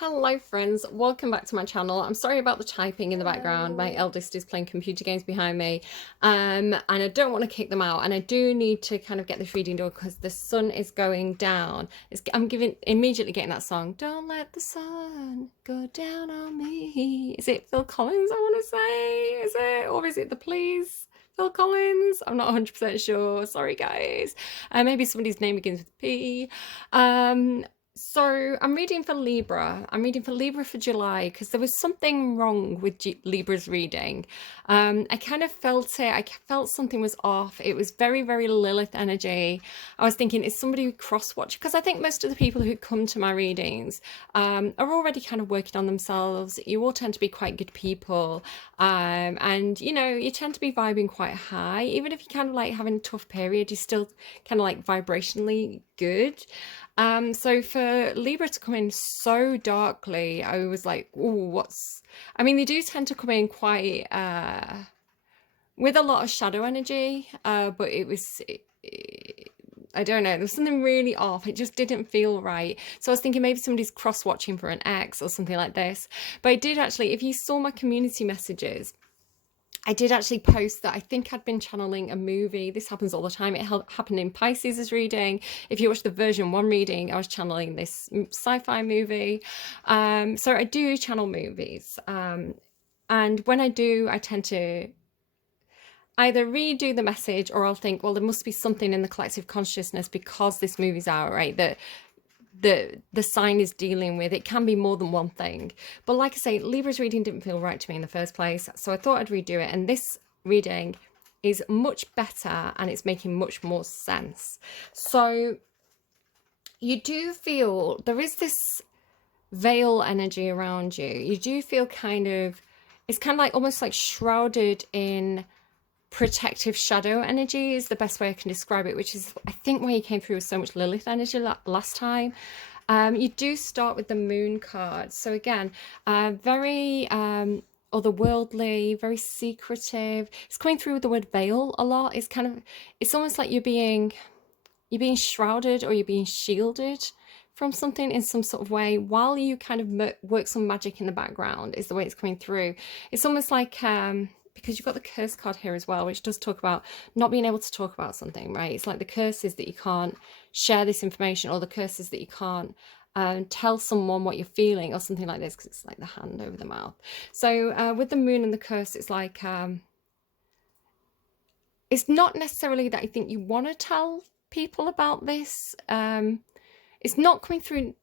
Hello friends, welcome back to my channel. I'm sorry about the typing in the background. My eldest is playing computer games behind me and I don't want to kick them out, and I do need to kind of get this reading done because the sun is going down. I'm immediately getting that song, Don't Let the Sun Go Down on Me. Is it Phil Collins, I want to say? Is it? Or is it The Please? Phil Collins? I'm not 100% sure. Sorry guys. Maybe somebody's name begins with P. So I'm reading for Libra. I'm reading for Libra for July because there was something wrong with Libra's reading. I kind of felt it. I felt something was off. It was very, very Lilith energy. I was thinking, is somebody cross-watch? Because I think most of the people who come to my readings are already kind of working on themselves. You all tend to be quite good people. And, you know, you tend to be vibing quite high. Even if you're kind of like having a tough period, you're still kind of like vibrationally good. So for Libra to come in so darkly, I was like, "Ooh, I mean, they do tend to come in quite with a lot of shadow energy, but I don't know, there was something really off. It just didn't feel right. So I was thinking maybe somebody's cross-watching for an ex or something like this. But I did actually, if you saw my community messages, I did actually post that I think I'd been channeling a movie. This happens all the time. It happened in Pisces' reading. If you watch the version 1 reading, I was channeling this sci-fi movie. So I do channel movies. And when I do, I tend to either redo the message, or I'll think, well, there must be something in the collective consciousness because this movie's out, right? That the sign is dealing with. It can be more than one thing. But like I say, Libra's reading didn't feel right to me in the first place, so I thought I'd redo it. And this reading is much better and it's making much more sense. So you do feel there is this veil energy around you. You do feel kind of, it's kind of like almost like shrouded in protective shadow energy is the best way I can describe it, which is I think why you came through with so much Lilith energy last time. You do start with the Moon card. So again, very otherworldly, very secretive. It's coming through with the word veil a lot. It's kind of, it's almost like you're being shrouded or you're being shielded from something in some sort of way while you kind of work some magic in the background is the way it's coming through. It's almost like because you've got the curse card here as well, which does talk about not being able to talk about something, right? It's like the curse is that you can't share this information, or the curse is that you can't tell someone what you're feeling or something like this, because it's like the hand over the mouth. So with the Moon and the curse, it's like it's not necessarily that I think you want to tell people about this. It's not coming through,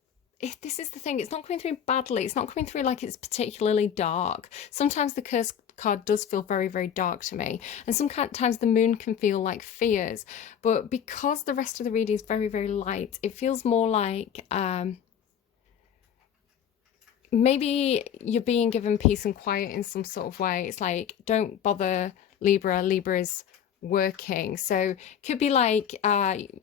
this is the thing, it's not coming through badly. It's not coming through like it's particularly dark. Sometimes the curse card does feel very, very dark to me, and sometimes the Moon can feel like fears, but because the rest of the reading is very, very light, it feels more like maybe you're being given peace and quiet in some sort of way. It's like, don't bother Libra. Libra is working. So could be like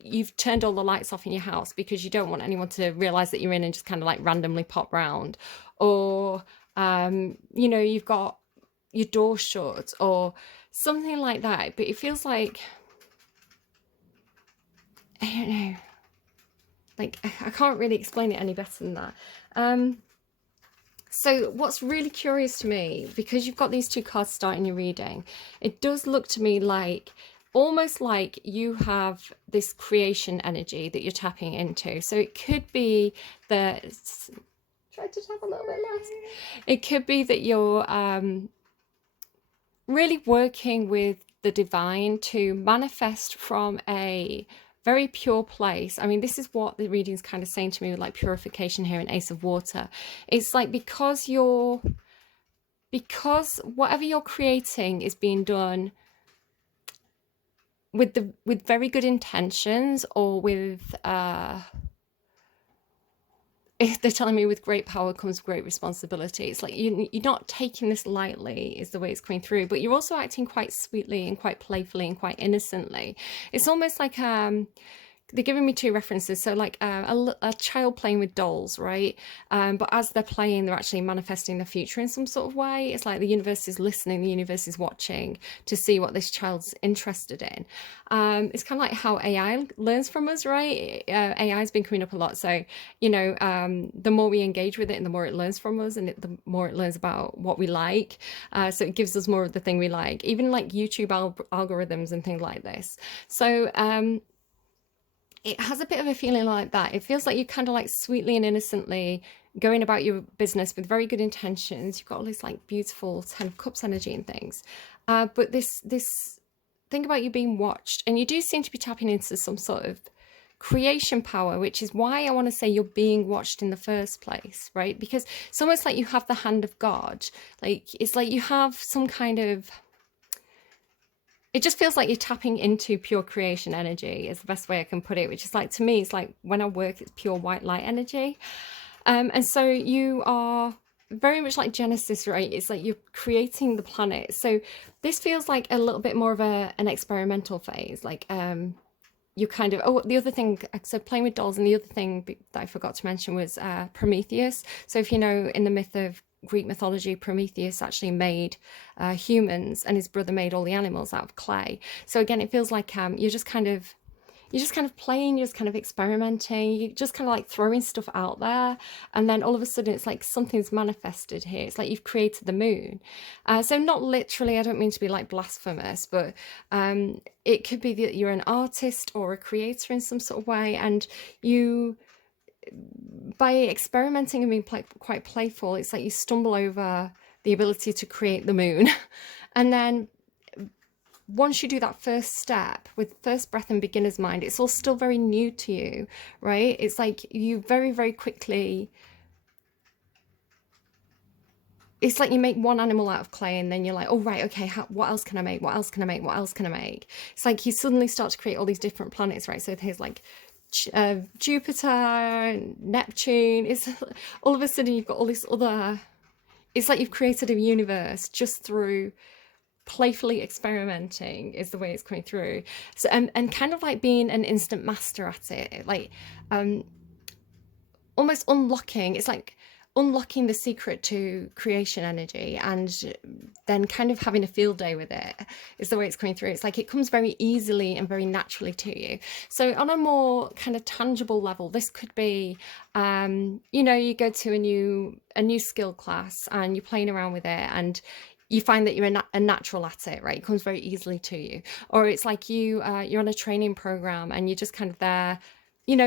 you've turned all the lights off in your house because you don't want anyone to realize that you're in and just kind of like randomly pop round, or you know, you've got your door shut or something like that. But it feels like, I don't know, like I can't really explain it any better than that. So what's really curious to me, because you've got these two cards starting your reading, it does look to me like almost like you have this creation energy that you're tapping into. So it could be that, try to tap a little bit less. It could be that you're really working with the divine to manifest from a very pure place. I mean, this is what the reading's kind of saying to me with like purification here in Ace of Water. It's like because whatever you're creating is being done with very good intentions, or with if they're telling me with great power comes great responsibility. It's like you're not taking this lightly is the way it's coming through, but you're also acting quite sweetly and quite playfully and quite innocently. It's almost like they're giving me two references. So like a child playing with dolls, right? But as they're playing, they're actually manifesting the future in some sort of way. It's like the universe is listening, the universe is watching to see what this child's interested in. It's kind of like how AI learns from us, right? AI has been coming up a lot. So, the more we engage with it and the more it learns from us, and the more it learns about what we like. So it gives us more of the thing we like, even like YouTube algorithms and things like this. So, it has a bit of a feeling like that. It feels like you kind of like sweetly and innocently going about your business with very good intentions. You've got all this like beautiful Ten of Cups energy and things. But this thing about you being watched, and you do seem to be tapping into some sort of creation power, which is why I want to say you're being watched in the first place, right? Because it's almost like you have the hand of God. Like, it's like you have some kind of, it just feels like you're tapping into pure creation energy is the best way I can put it, which is like, to me, it's like when I work, it's pure white light energy. And so you are very much like Genesis, right? It's like you're creating the planet. So this feels like a little bit more of an experimental phase. Like, you kind of, oh, the other thing, so playing with dolls, and the other thing that I forgot to mention was Prometheus. So if you know, in the myth of Greek mythology, Prometheus actually made humans, and his brother made all the animals out of clay. So again, it feels like you're just kind of playing, you're just kind of experimenting, you're just kind of like throwing stuff out there, and then all of a sudden it's like something's manifested here. It's like you've created the moon. So not literally, I don't mean to be like blasphemous, but it could be that you're an artist or a creator in some sort of way, and you, by experimenting and being quite playful, it's like you stumble over the ability to create the moon. And then once you do that first step with first breath and beginner's mind, it's all still very new to you, right? It's like you very, very quickly, it's like you make one animal out of clay, and then you're like, oh, right, okay, what else can I make? What else can I make? What else can I make? It's like you suddenly start to create all these different planets, right? So here's like Jupiter, Neptune. It's all of a sudden you've got all this other, it's like you've created a universe just through playfully experimenting is the way it's coming through. So and kind of like being an instant master at it, like almost unlocking, it's like unlocking the secret to creation energy, and then kind of having a field day with it is the way it's coming through. It's like it comes very easily and very naturally to you. So on a more kind of tangible level, this could be you go to a new skill class and you're playing around with it, and you find that you're a natural at it, right? It comes very easily to you. Or it's like you're on a training program and you're just kind of there,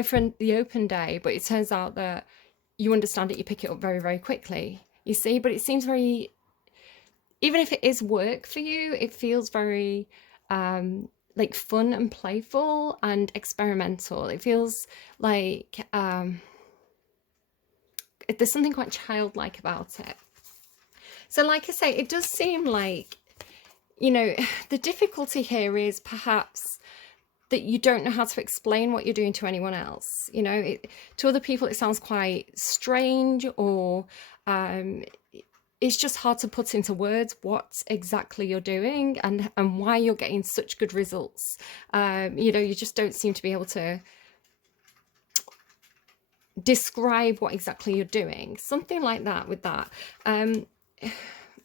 for the open day, but it turns out that you understand it, you pick it up very, very quickly, you see. But it seems very, even if it is work for you, it feels very like fun and playful and experimental. It feels like there's something quite childlike about it. So like I say, it does seem like, the difficulty here is perhaps that you don't know how to explain what you're doing to anyone else. To other people, it sounds quite strange, or it's just hard to put into words what exactly you're doing and why you're getting such good results. You just don't seem to be able to describe what exactly you're doing. Something like that with that.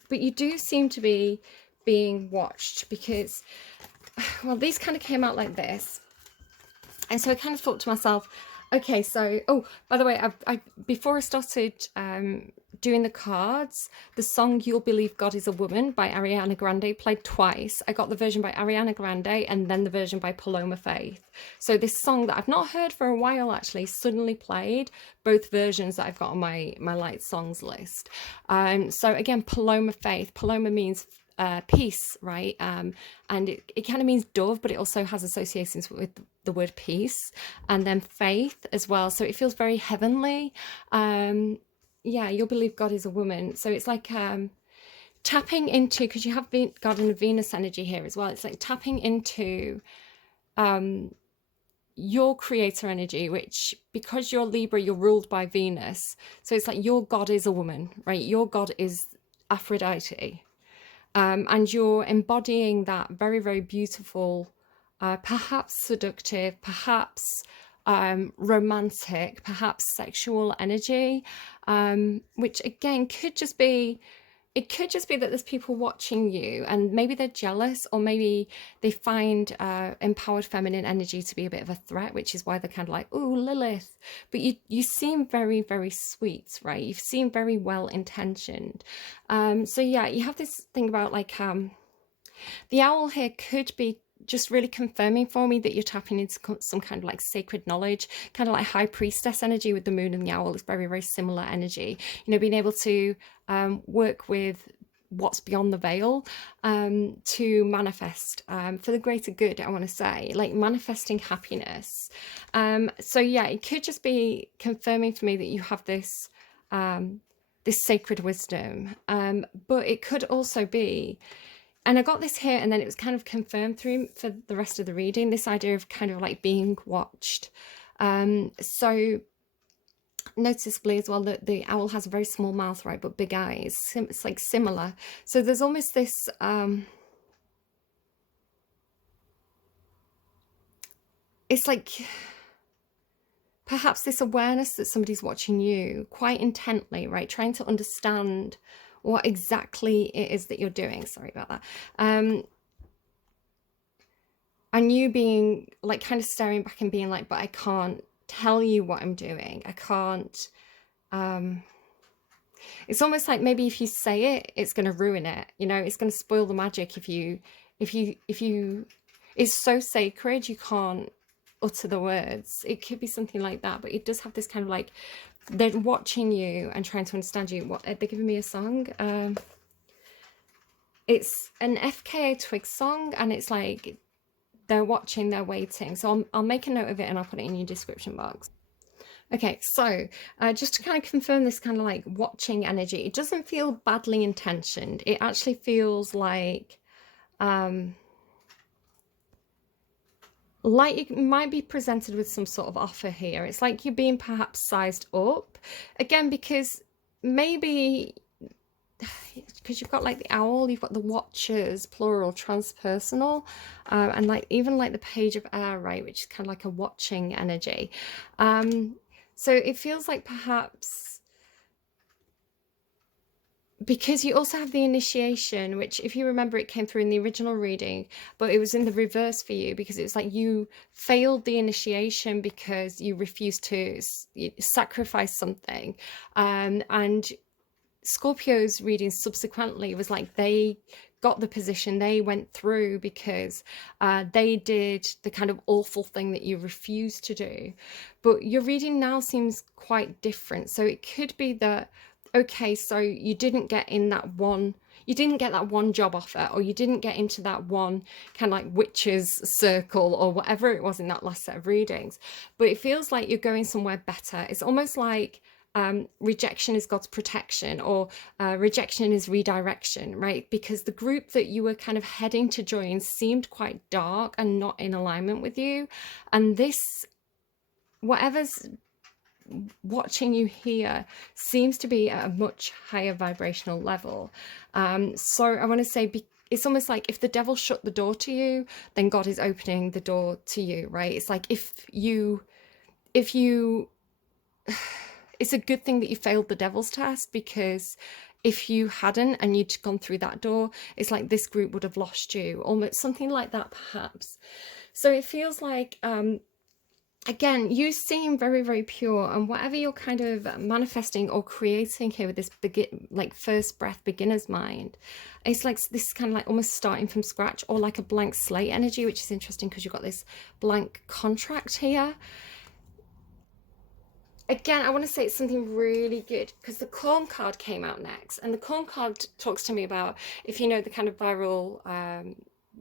But you do seem to be being watched, because, well, these kind of came out like this. And so I kind of thought to myself, okay, so, oh, by the way, I before I started doing the cards, the song You'll Believe God is a Woman by Arianna Grande played twice. I got the version by Ariana Grande and then the version by Paloma Faith. So this song that I've not heard for a while actually suddenly played, both versions that I've got on my light songs list. So again, Paloma Faith. Paloma means peace, right? And it kind of means dove, but it also has associations with the word peace, and then faith as well. So it feels very heavenly. Yeah, You'll Believe God is a Woman. So it's like tapping into, because you have God and Venus energy here as well. It's like tapping into your creator energy, which, because you're Libra, you're ruled by Venus. So it's like your God is a woman, right? Your God is Aphrodite. And you're embodying that very, very beautiful perhaps seductive, perhaps romantic, perhaps sexual energy, which again could just be, it could just be that there's people watching you and maybe they're jealous, or maybe they find empowered feminine energy to be a bit of a threat, which is why they're kind of like, oh, Lilith. But you seem very, very sweet, right? You seem very well intentioned. So yeah, you have this thing about like the owl here could be just really confirming for me that you're tapping into some kind of like sacred knowledge, kind of like high priestess energy with the moon and the owl is very, very similar energy. You know, being able to work with what's beyond the veil to manifest for the greater good, I want to say, like manifesting happiness. So yeah, it could just be confirming for me that you have this this sacred wisdom, but it could also be, and I got this here and then it was kind of confirmed through for the rest of the reading, this idea of kind of like being watched. So noticeably as well that the owl has a very small mouth, right, but big eyes. It's like similar. So there's almost this it's like perhaps this awareness that somebody's watching you quite intently, right, trying to understand what exactly it is that you're doing. Sorry about that. And you being like kind of staring back and being like, but I can't tell you what I'm doing. I can't. It's almost like maybe if you say it, it's going to ruin it. You know, it's going to spoil the magic if you, it's so sacred, you can't utter the words. It could be something like that, but it does have this kind of like, they're watching you and trying to understand you. What, they're giving me a song. It's an FKA Twigs song, and it's like they're watching, they're waiting. So I'll make a note of it and I'll put it in your description box. Okay, so just to kind of confirm this kind of like watching energy, it doesn't feel badly intentioned. It actually feels like it might be presented with some sort of offer here. It's like you're being perhaps sized up. Again, because maybe, because you've got like the owl, you've got the watchers, plural, transpersonal, and like even like the page of air, right, which is kind of like a watching energy. So it feels like perhaps, because you also have the initiation, which if you remember, it came through in the original reading, but it was in the reverse for you, because it was like you failed the initiation because you refused to sacrifice something. And Scorpio's reading subsequently was like they got the position, they went through because they did the kind of awful thing that you refused to do. But your reading now seems quite different. So it could be that, okay, so you didn't get in that one, you didn't get that one job offer, or you didn't get into that one kind of like witch's circle or whatever it was in that last set of readings, but it feels like you're going somewhere better. It's almost like rejection is God's protection, or rejection is redirection, right? Because the group that you were kind of heading to join seemed quite dark and not in alignment with you. And this, whatever's watching you here, seems to be at a much higher vibrational level. So I want to say, it's almost like if the devil shut the door to you, then God is opening the door to you, right? It's like if you it's a good thing that you failed the devil's test, because if you hadn't and you'd gone through that door, it's like this group would have lost you, almost something like that perhaps. So it feels like again, you seem very, very pure, and whatever you're kind of manifesting or creating here with this like first breath beginner's mind, it's like this kind of like almost starting from scratch, or like a blank slate energy, which is interesting because you've got this blank contract here. Again, I want to say it's something really good, because the corn card came out next, and the corn card talks to me about, if you know the kind of viral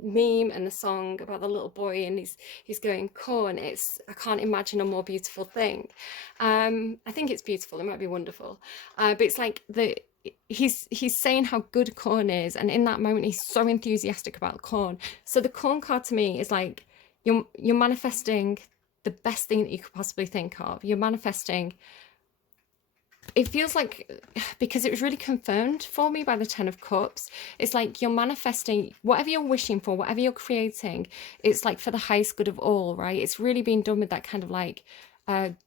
meme and the song about the little boy and he's going corn, it's, I can't imagine a more beautiful thing. I think it's beautiful, it might be wonderful, but it's like he's saying how good corn is, and in that moment he's so enthusiastic about corn. So the corn card to me is like you're manifesting the best thing that you could possibly think of. You're manifesting it feels like, because it was really confirmed for me by the Ten of Cups, it's like you're manifesting whatever you're wishing for, whatever you're creating, it's like for the highest good of all, right? It's really being done with that kind of like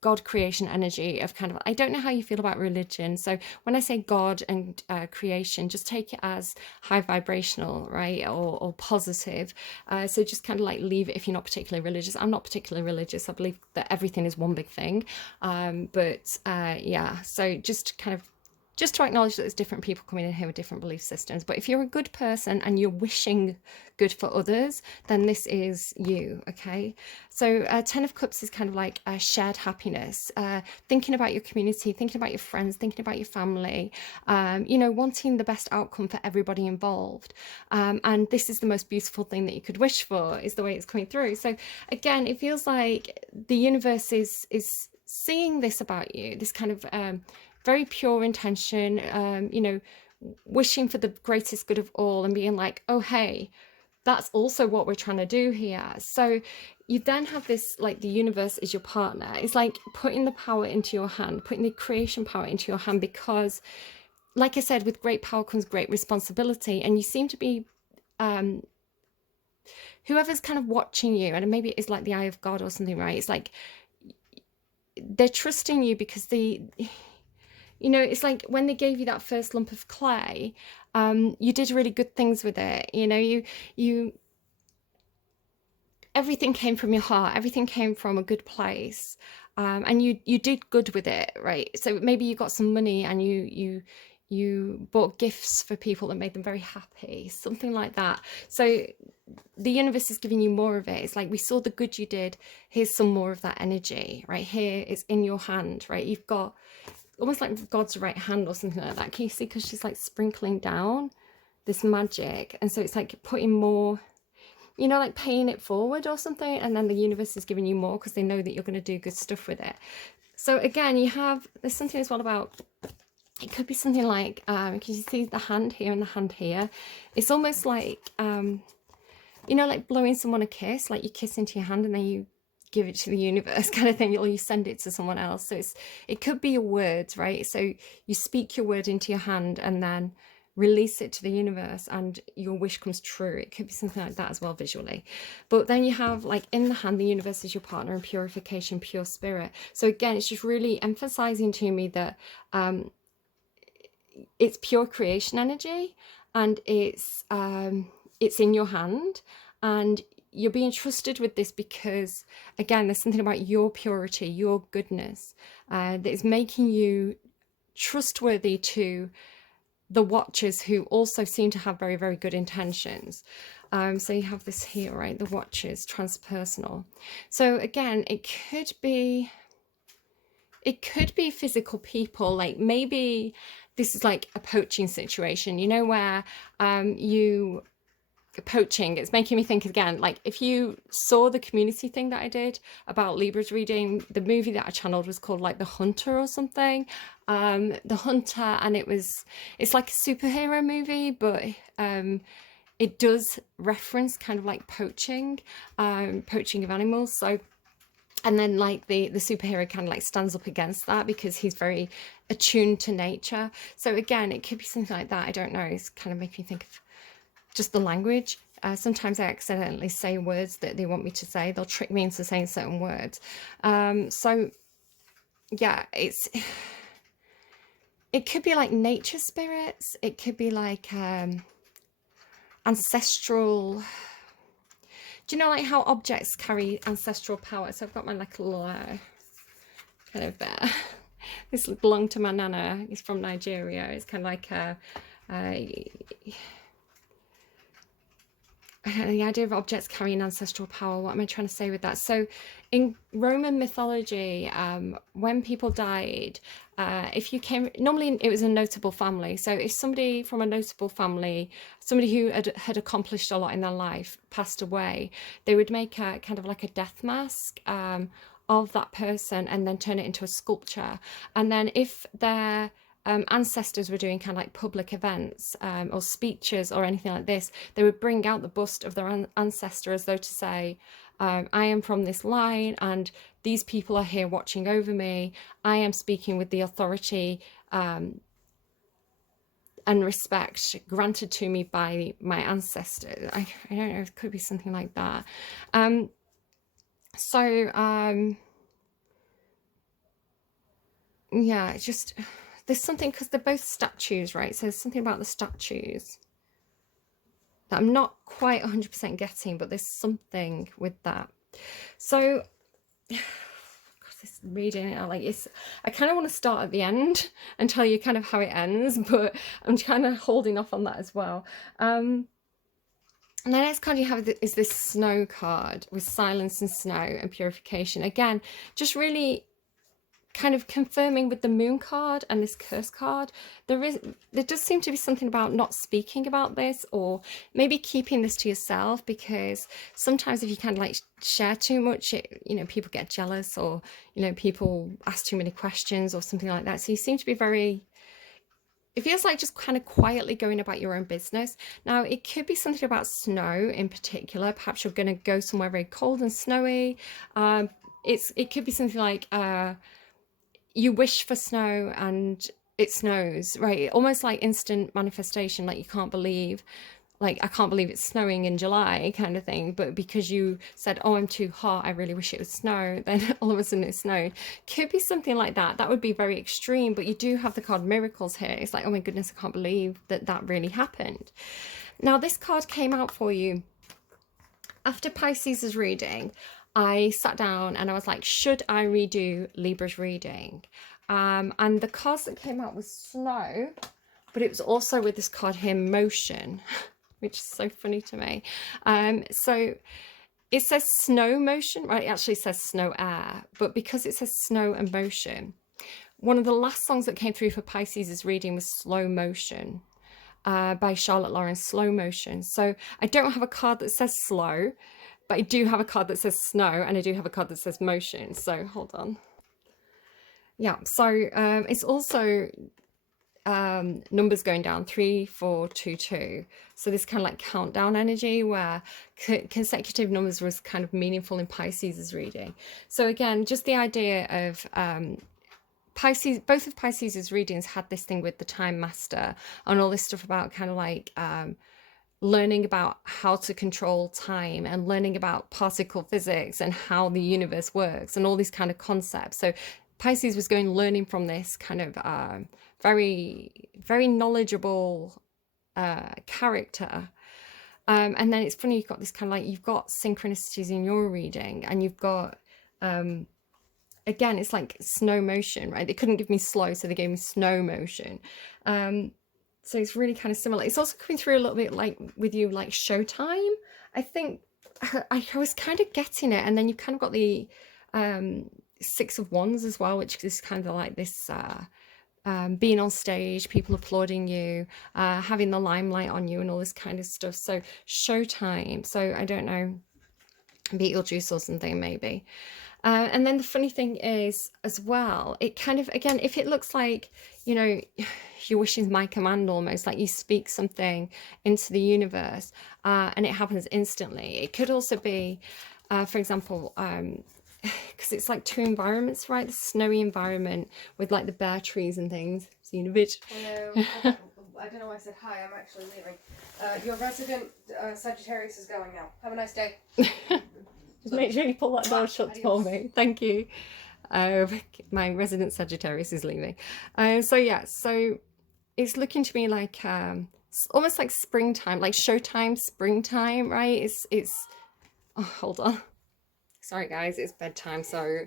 God creation energy of kind of, I don't know how you feel about religion. So when I say God and creation, just take it as high vibrational, right? Or positive. So just kind of like leave it if you're not particularly religious. I'm not particularly religious. I believe that everything is one big thing. Yeah, so just to acknowledge that there's different people coming in here with different belief systems. But if you're a good person and you're wishing good for others, then this is you, okay? So Ten of Cups is kind of like a shared happiness, thinking about your community, thinking about your friends, thinking about your family, you know, wanting the best outcome for everybody involved. And this is the most beautiful thing that you could wish for, is the way it's coming through. So again, it feels like the universe is seeing this about you, this kind of very pure intention, you know, wishing for the greatest good of all and being like, oh, hey, that's also what we're trying to do here. So you then have this, like, the universe is your partner. It's like putting the power into your hand, putting the creation power into your hand, because, like I said, with great power comes great responsibility. And you seem to be, whoever's kind of watching you, and maybe it's like the eye of God or something, right? It's like they're trusting you because you know, it's like when they gave you that first lump of clay, you did really good things with it. You know, you everything came from your heart, everything came from a good place, and you did good with it, right? So maybe you got some money and you bought gifts for people that made them very happy, something like that. So the universe is giving you more of it. It's like, we saw the good you did, here's some more of that energy right here. It's in your hand, right? You've got almost like God's right hand or something like that. Can you see? Because she's like sprinkling down this magic, and so it's like putting more, you know, like paying it forward or something, and then the universe is giving you more because they know that you're going to do good stuff with it. So again, you have, there's something as well about, it could be something like, because you see the hand here and the hand here, it's almost like, you know, like blowing someone a kiss, like you kiss into your hand and then you give it to the universe kind of thing, or you send it to someone else. So it could be your words, right? So you speak your word into your hand and then release it to the universe and your wish comes true. It could be something like that as well, visually. But then you have, like, in the hand, the universe is your partner in purification, pure spirit. So again, it's just really emphasizing to me that it's pure creation energy, and it's in your hand, and you're being trusted with this because, again, there's something about your purity, your goodness, that is making you trustworthy to the watchers, who also seem to have very, very good intentions. So you have this here, right? The watchers, transpersonal. So again, it could be physical people, like maybe this is like a poaching situation, you know, where poaching, it's making me think again, like if you saw the community thing that I did about Libra's reading, the movie that I channeled was called like The Hunter or something, The Hunter, and it's like a superhero movie, but it does reference kind of like poaching of animals. So, and then like the superhero kind of like stands up against that because he's very attuned to nature. So again, it could be something like that. I don't know, it's kind of making me think of just the language. Sometimes I accidentally say words that they want me to say. They'll trick me into saying certain words. So yeah, it could be like nature spirits. It could be like ancestral. Do you know like how objects carry ancestral power? So I've got my like little kind of this belonged to my nana. It's from Nigeria. It's kind of like the idea of objects carrying ancestral power. What am I trying to say with that? So in Roman mythology, when people died, if you came, normally it was a notable family. So if somebody from a notable family, somebody who had accomplished a lot in their life, passed away, they would make a kind of like a death mask of that person and then turn it into a sculpture. And then if their ancestors were doing kind of like public events or speeches or anything like this, they would bring out the bust of their ancestor as though to say, I am from this line and these people are here watching over me. I am speaking with the authority and respect granted to me by my ancestors. I don't know, it could be something like that. Yeah, it's just, there's something, because they're both statues, right? So there's something about the statues that I'm not quite 100% getting, but there's something with that. So, God, this reading, I kind of want to start at the end and tell you kind of how it ends, but I'm kind of holding off on that as well. And the next card you have is this snow card with silence and snow and purification. Again, just really kind of confirming with the moon card and this curse card, there does seem to be something about not speaking about this, or maybe keeping this to yourself, because sometimes if you kind of like share too much, people get jealous, or people ask too many questions or something like that. So you seem to be it feels like just kind of quietly going about your own business. Now, it could be something about snow in particular. Perhaps you're going to go somewhere very cold and snowy. It could be something like you wish for snow and it snows, right? Almost like instant manifestation, like you can't believe, like, I can't believe it's snowing in July kind of thing. But because you said, oh, I'm too hot, I really wish it would snow, then all of a sudden it snowed. Could be something like that. That would be very extreme, but you do have the card miracles here. It's like, oh my goodness, I can't believe that really happened. Now, this card came out for you after Pisces' reading. I sat down and I was like, should I redo Libra's reading? And the cards that came out was snow, but it was also with this card here, motion, which is so funny to me. So it says snow motion, right? It actually says snow air, but because it says snow and motion, one of the last songs that came through for Pisces' reading was Slow Motion by Charlotte Lawrence, Slow Motion. So I don't have a card that says slow, but I do have a card that says snow, and I do have a card that says motion. So hold on. Yeah, so it's also numbers going down, 3, 4, 2, 2. So this kind of like countdown energy where consecutive numbers was kind of meaningful in Pisces' reading. So again, just the idea of Pisces, both of Pisces' readings had this thing with the time master and all this stuff about kind of like learning about how to control time and learning about particle physics and how the universe works and all these kind of concepts. So Pisces was learning from this kind of very, very knowledgeable character. And then it's funny, you've got this kind of like, you've got synchronicities in your reading, and you've got, again, it's like snow motion, right? They couldn't give me slow, so they gave me snow motion. So it's really kind of similar. It's also coming through a little bit like with you, like showtime. I think I was kind of getting it. And then you kind of got the 6 of Wands as well, which is kind of like this being on stage, people applauding you, having the limelight on you and all this kind of stuff. So showtime. So I don't know, Beetlejuice or something maybe. And then the funny thing is as well, it kind of, again, if it looks like, your wish is my command, almost like you speak something into the universe and it happens instantly. It could also be, for example, because it's like 2 environments, right? The snowy environment with like the bare trees and things. Seen a bit. Hello. I don't know why I said hi. I'm actually leaving. Your resident Sagittarius is going now. Have a nice day. Just make sure you pull that door shut for me. Thank you. My resident Sagittarius is leaving. So yeah, so it's looking to me like almost like springtime, like showtime, springtime, right? It's oh, hold on. Sorry guys, it's bedtime, so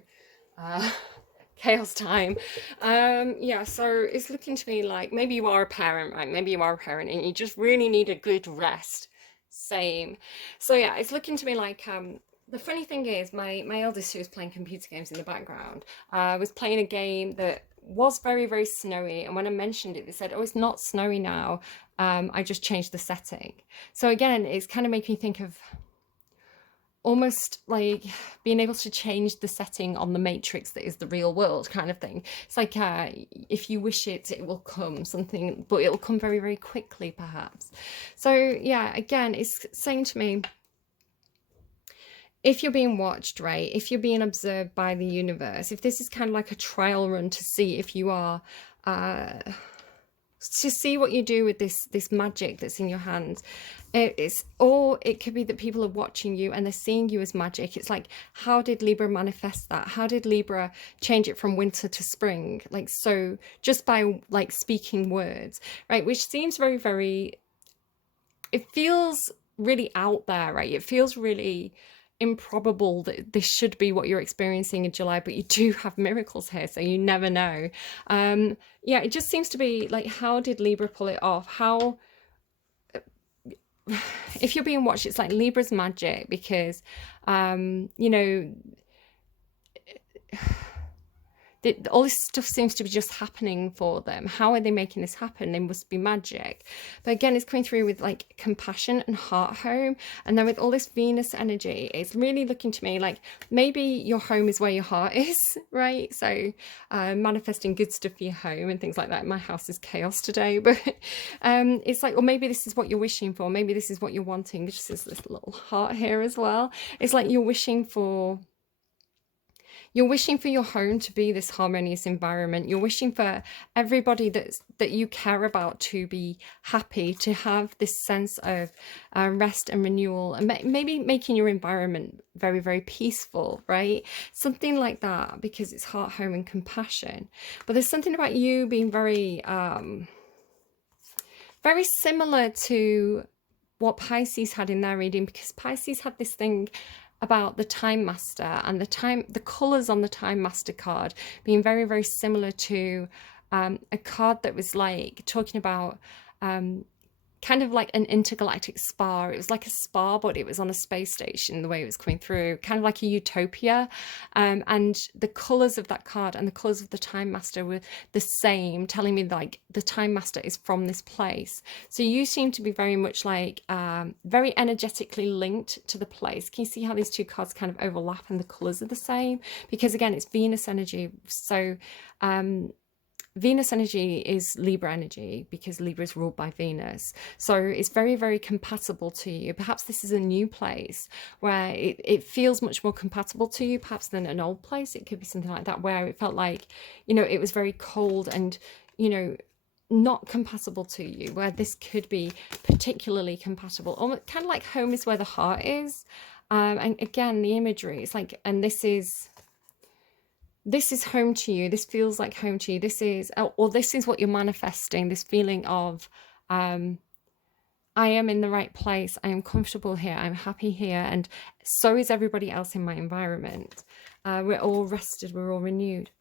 chaos time. Yeah, so it's looking to me like maybe you are a parent, right? Maybe you are a parent and you just really need a good rest. Same. So yeah, it's looking to me like the funny thing is my eldest, who was playing computer games in the background, was playing a game that was very, very snowy, and when I mentioned it, they said, oh, it's not snowy now, I just changed the setting. So again, it's kind of making me think of almost like being able to change the setting on the matrix that is the real world kind of thing. It's like if you wish it, it will come, something, but it'll come very, very quickly perhaps. So yeah, again, it's saying to me, if you're being watched, right, if you're being observed by the universe, if this is kind of like a trial run to see if you are to see what you do with this magic that's in your hands, or it could be that people are watching you and they're seeing you as magic. It's like, how did Libra manifest that? How did Libra change it from winter to spring? Like, so just by like speaking words, right? Which seems very, very, it feels really out there, right? It feels really improbable that this should be what you're experiencing in July, but you do have miracles here, so you never know. Yeah, it just seems to be like, how did Libra pull it off? How, if you're being watched, it's like Libra's magic, because you know, all this stuff seems to be just happening for them. How are they making this happen? They must be magic. But again, it's coming through with like compassion and heart home. And then with all this Venus energy, it's really looking to me like maybe your home is where your heart is, right? So manifesting good stuff for your home and things like that. My house is chaos today, but it's like, or maybe this is what you're wishing for. Maybe this is what you're wanting. There's just this little heart here as well. It's like you're wishing for your home to be this harmonious environment. You're wishing for everybody that you care about to be happy, to have this sense of rest and renewal, and maybe making your environment very, very peaceful, right? Something like that, because it's heart, home, and compassion. But there's something about you being very, very similar to what Pisces had in their reading, because Pisces had this thing about the Time Master, and the colors on the Time Master card being very, very similar to a card that was like talking about kind of like an intergalactic spa. It was like a spa, but it was on a space station, the way it was coming through, kind of like a utopia. And the colors of that card and the colors of the Time Master were the same, telling me like the Time Master is from this place. So you seem to be very much like very energetically linked to the place. Can you see how these two cards kind of overlap and the colors are the same? Because again, it's Venus energy. So Venus energy is Libra energy, because Libra is ruled by Venus. So it's very, very compatible to you. Perhaps this is a new place where it feels much more compatible to you, perhaps than an old place. It could be something like that, where it felt like, you know, it was very cold and, you know, not compatible to you, where this could be particularly compatible. Almost kind of like home is where the heart is. And again, the imagery, it's like, and this is home to you. This feels like home to you. This is, or this is what you're manifesting, this feeling of I am in the right place, I am comfortable here, I'm happy here, and so is everybody else in my environment. We're all rested, we're all renewed.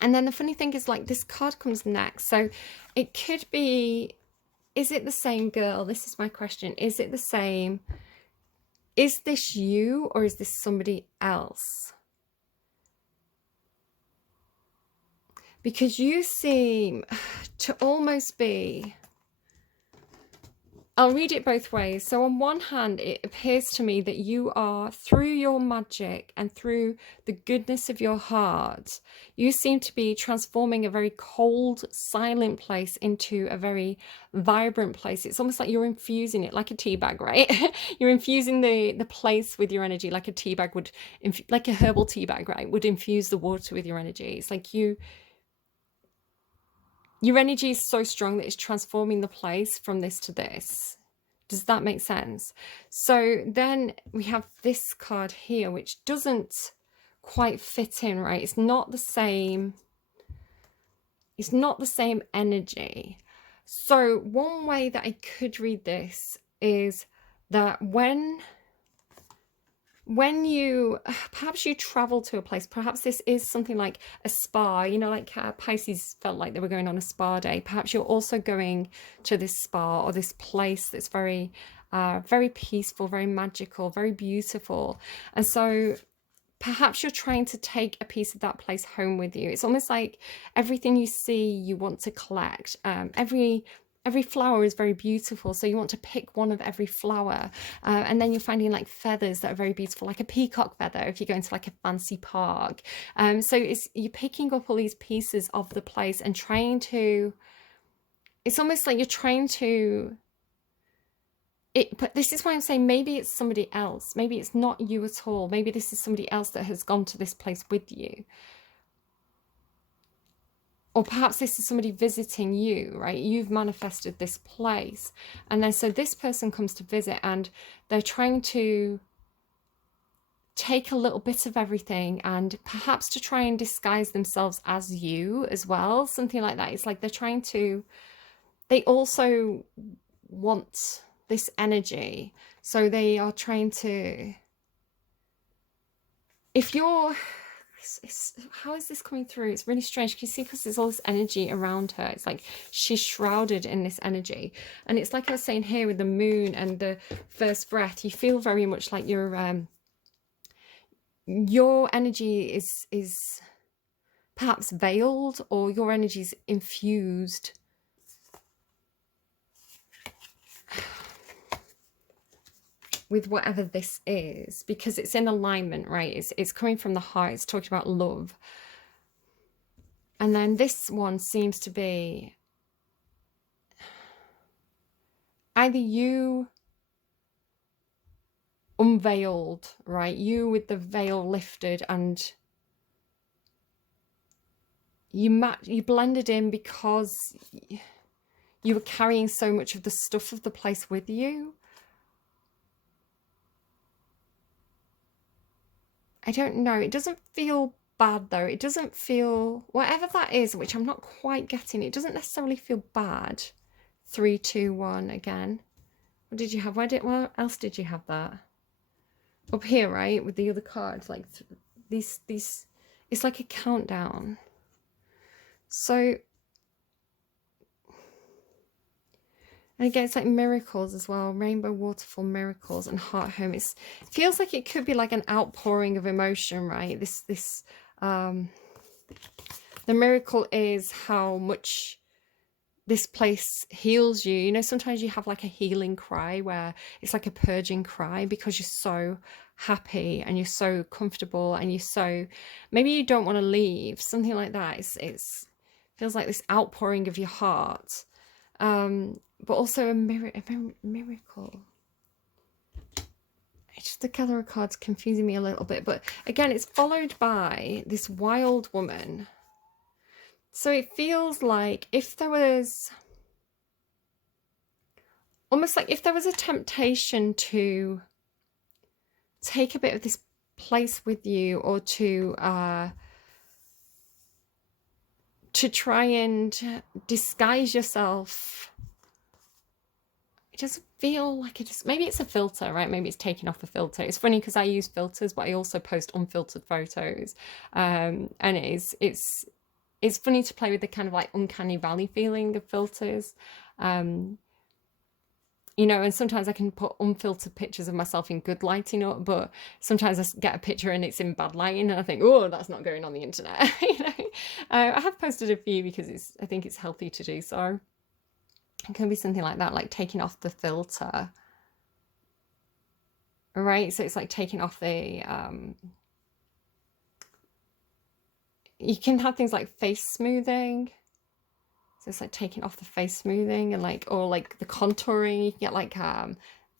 And then the funny thing is, like, this card comes next, so it could be, is it the same girl? This is my question. Is it the same? Is this you, or is this somebody else? Because you seem to almost be, I'll read it both ways. So on one hand, it appears to me that you are, through your magic and through the goodness of your heart, you seem to be transforming a very cold, silent place into a very vibrant place. It's almost like you're infusing it like a tea bag, right? You're infusing the place with your energy, like a tea bag would, like a herbal tea bag, right? Would infuse the water with your energy. It's like your energy is so strong that it's transforming the place from this to this. Does that make sense? So then we have this card here, which doesn't quite fit in, right? It's not the same. It's not the same energy. So one way that I could read this is that when you, perhaps you travel to a place, perhaps this is something like a spa, you know, like Pisces felt like they were going on a spa day. Perhaps you're also going to this spa or this place that's very, very peaceful, very magical, very beautiful. And so perhaps you're trying to take a piece of that place home with you. It's almost like everything you see, you want to collect. Every every flower is very beautiful, so you want to pick one of every flower, and then you're finding like feathers that are very beautiful, like a peacock feather if you go into like a fancy park. So you're picking up all these pieces of the place and trying to, it's almost like you're trying to but this is why I'm saying maybe it's somebody else, maybe it's not you at all, maybe this is somebody else that has gone to this place with you. Or perhaps this is somebody visiting you, right? You've manifested this place. And then so this person comes to visit and they're trying to take a little bit of everything and perhaps to try and disguise themselves as you as well. Something like that. It's like they're trying to, they also want this energy. So they are trying to, if you're, how is this coming through? It's really strange. Can you see, because there's all this energy around her, it's like she's shrouded in this energy. And it's like I was saying here with the moon and the first breath, you feel very much like your energy is perhaps veiled, or your energy is infused with whatever this is, because it's in alignment, right? It's coming from the heart. It's talking about love. And then this one seems to be either you unveiled, right? You with the veil lifted, and you blended in because you were carrying so much of the stuff of the place with you. I don't know. It doesn't feel bad though. It doesn't feel, whatever that is, which I'm not quite getting, it doesn't necessarily feel bad. 3, 2, 1 again. What did you have? Where else did you have that? Up here, right? With the other cards, like these, it's like a countdown. So, and again, it's like miracles as well. Rainbow, waterfall, miracles, and heart home. It feels like it could be like an outpouring of emotion, right? The miracle is how much this place heals you. You know, sometimes you have like a healing cry where it's like a purging cry because you're so happy and you're so comfortable and you're so, maybe you don't want to leave, something like that. It's feels like this outpouring of your heart. But also a miracle. It's just the color of cards confusing me a little bit. But again, it's followed by this wild woman. So it feels like if there was, almost like if there was a temptation to take a bit of this place with you, or to try and disguise yourself. It doesn't feel like it just, maybe it's a filter, right? Maybe it's taking off the filter. It's funny because I use filters, but I also post unfiltered photos. And it's funny to play with the kind of like uncanny valley feeling of filters. You know, and sometimes I can put unfiltered pictures of myself in good lighting up, but sometimes I get a picture and it's in bad lighting and I think, oh, that's not going on the internet. You know, I have posted a few because I think it's healthy to do so. It can be something like that, like taking off the filter. All right, so it's like taking off the, you can have things like face smoothing. So it's like taking off the face smoothing and like, or like the contouring. You can get like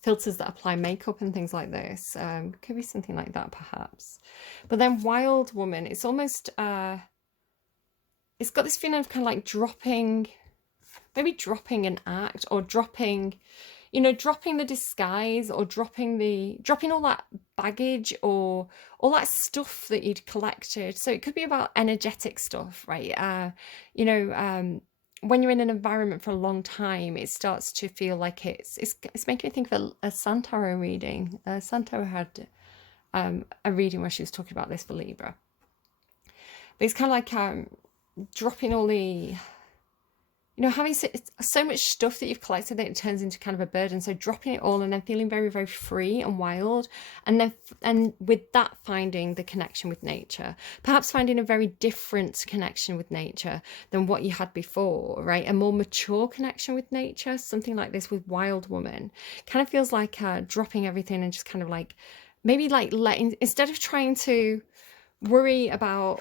filters that apply makeup and things like this. Could be something like that perhaps. But then Wild Woman, it's almost, it's got this feeling of kind of like dropping, maybe dropping an act, or dropping, you know, dropping the disguise, or dropping all that baggage or all that stuff that you'd collected. So it could be about energetic stuff, right? You know, when you're in an environment for a long time, it starts to feel like it's making me think of a Santoro reading. Santoro had a reading where she was talking about this for Libra. But it's kind of like dropping all the you know, having so much stuff that you've collected that it turns into kind of a burden. So dropping it all and then feeling very, very free and wild. And then, and with that, finding the connection with nature, perhaps finding a very different connection with nature than what you had before, right? A more mature connection with nature, something like this with Wild Woman. Kind of feels like dropping everything and just kind of like, maybe like letting, instead of trying to worry about,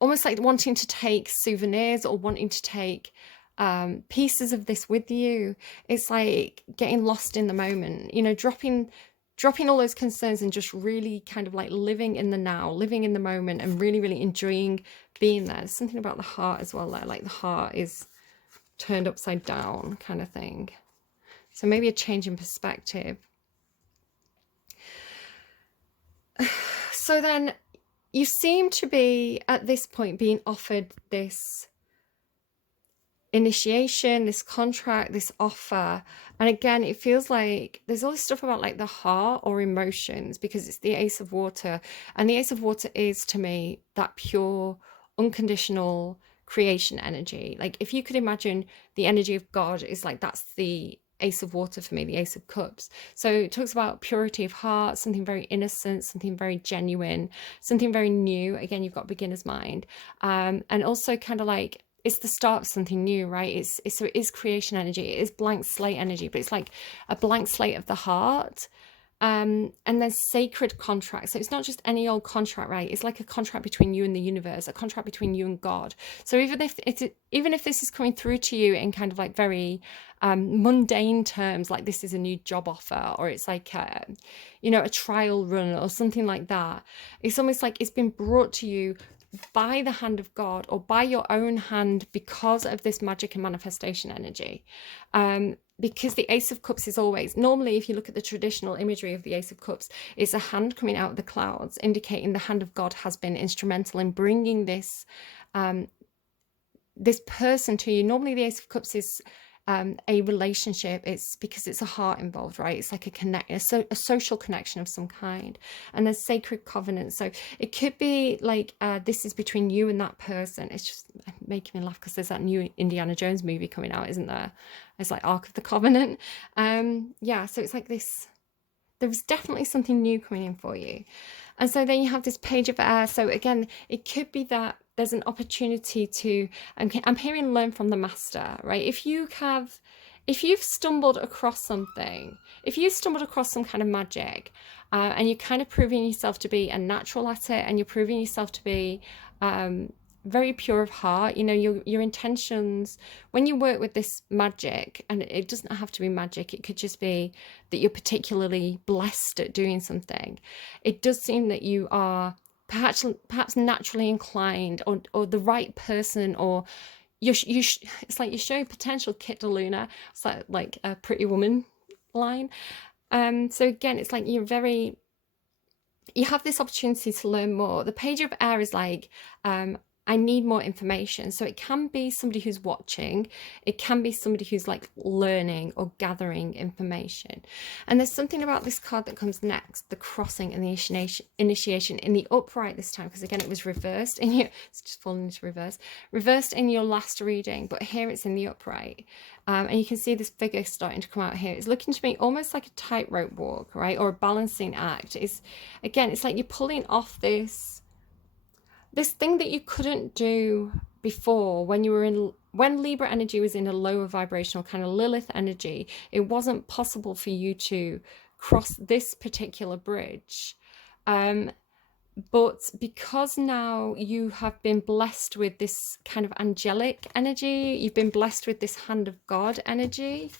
almost like wanting to take souvenirs or wanting to take pieces of this with you. It's like getting lost in the moment, you know, dropping all those concerns and just really kind of like living in the now, living in the moment, and really, really enjoying being there. There's something about the heart as well there, like the heart is turned upside down kind of thing. So maybe a change in perspective. So then you seem to be at this point being offered this initiation, this contract, this offer. And again, it feels like there's all this stuff about like the heart or emotions, because it's the Ace of Water. And the Ace of Water is, to me, that pure, unconditional creation energy. Like if you could imagine the energy of God is like, that's the Ace of Water for me, the Ace of Cups. So it talks about purity of heart, something very innocent, something very genuine, something very new. Again, you've got beginner's mind. And also kind of like, it's the start of something new, right? So it is creation energy, it is blank slate energy, but it's like a blank slate of the heart. And there's sacred contracts. So it's not just any old contract, right? It's like a contract between you and the universe, a contract between you and God. So even if this is coming through to you in kind of like very mundane terms, like this is a new job offer, or it's like you know, a trial run or something like that, it's almost like it's been brought to you by the hand of God or by your own hand because of this magic and manifestation energy. Because the Ace of Cups is always, normally if you look at the traditional imagery of the Ace of Cups, it's a hand coming out of the clouds, indicating the hand of God has been instrumental in bringing this this person to you. Normally the Ace of Cups is a relationship. It's because it's a heart involved, right? It's like a social connection of some kind. And there's sacred covenant. So it could be like this is between you and that person. It's just making me laugh because there's that new Indiana Jones movie coming out, isn't there? It's like Ark of the Covenant. Yeah, so it's like this. There's definitely something new coming in for you. And so then you have this Page of Air. So again, it could be that there's an opportunity to, I'm hearing learn from the master, right? If you've stumbled across something, if you've stumbled across some kind of magic, and you're kind of proving yourself to be a natural at it, and you're proving yourself to be very pure of heart, you know, your intentions when you work with this magic, and it doesn't have to be magic, it could just be that you're particularly blessed at doing something. It does seem that you are perhaps naturally inclined, or the right person, or it's like you show potential Kit de Luna. It's like a Pretty Woman line. So again, it's like you have this opportunity to learn more. The Page of Air is like, I need more information. So it can be somebody who's watching, it can be somebody who's like learning or gathering information. And there's something about this card that comes next, the crossing and the initiation in the upright this time, because again it was reversed in your, it's just fallen into reversed in your last reading, but here it's in the upright. And you can see this figure starting to come out here. It's looking to me almost like a tightrope walk, right? Or a balancing act. It's like you're pulling off this thing that you couldn't do before when Libra energy was in a lower vibrational kind of Lilith energy. It wasn't possible for you to cross this particular bridge. But because now you have been blessed with this kind of angelic energy, you've been blessed with this hand of God energy,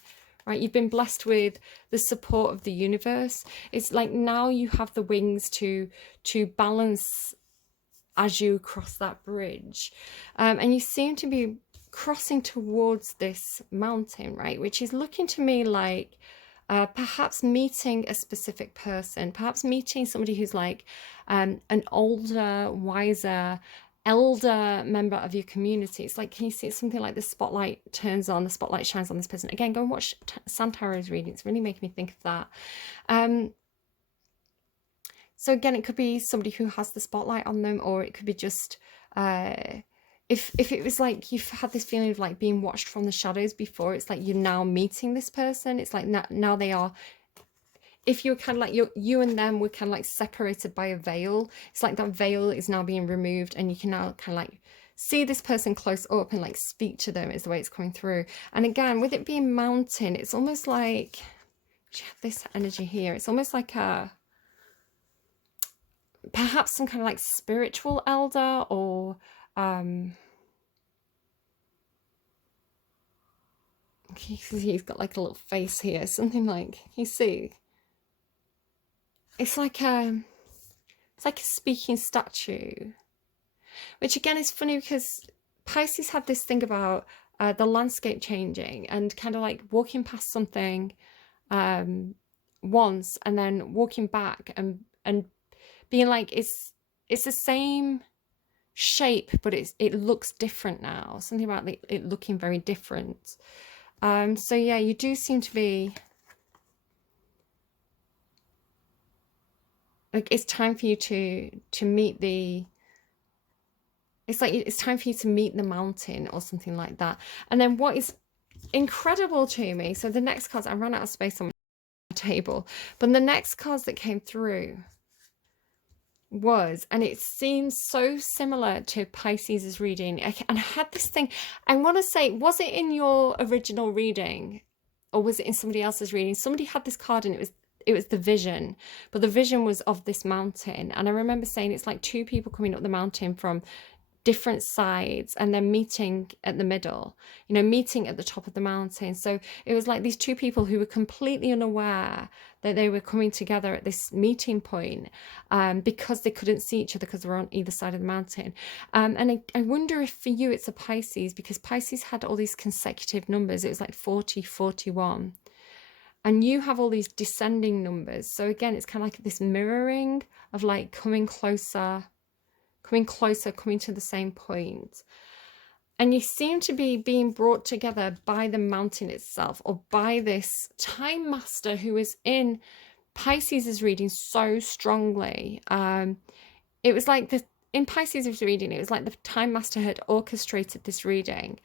right? You've been blessed with the support of the universe. It's like now you have the wings to balance as you cross that bridge. And you seem to be crossing towards this mountain, right? Which is looking to me like perhaps meeting a specific person, perhaps meeting somebody who's like an older, wiser, elder member of your community. It's like, can you see something like the spotlight turns on, the spotlight shines on this person? Again, go and watch Santaro's reading. It's really making me think of that. So again, it could be somebody who has the spotlight on them, or it could be just if it was like you've had this feeling of like being watched from the shadows before, it's like you're now meeting this person. It's like now they are, if you're kind of like you and them were kind of like separated by a veil, it's like that veil is now being removed, and you can now kind of like see this person close up and like speak to them, is the way it's coming through. And again, with it being mountain, it's almost like this energy here, it's almost like a perhaps some kind of like spiritual elder, or he's got like a little face here, something like, you see, it's like a speaking statue, which again is funny because Pisces had this thing about the landscape changing and kind of like walking past something once and then walking back and being like, it's the same shape, but it looks different now. Something about it looking very different. So yeah, you do seem to be like, it's time for you to meet the, it's like it's time for you to meet the mountain or something like that. And then what is incredible to me, so the next cards, I ran out of space on my table, but the next cards that came through was, and it seems so similar to Pisces' reading, and I had this thing, I want to say, was it in your original reading or was it in somebody else's reading? Somebody had this card and it was the vision, but the vision was of this mountain, and I remember saying it's like two people coming up the mountain from different sides and then meeting at the middle, meeting at the top of the mountain. So it was like these two people who were completely unaware that they were coming together at this meeting point, because they couldn't see each other because they were on either side of the mountain. And I wonder if for you it's a Pisces, because Pisces had all these consecutive numbers. It was like 40, 41. And you have all these descending numbers. So again, it's kind of like this mirroring of like coming closer, coming to the same point. And you seem to be being brought together by the mountain itself, or by this time master who is in Pisces' reading so strongly. It was like in Pisces' reading, it was like the time master had orchestrated this reading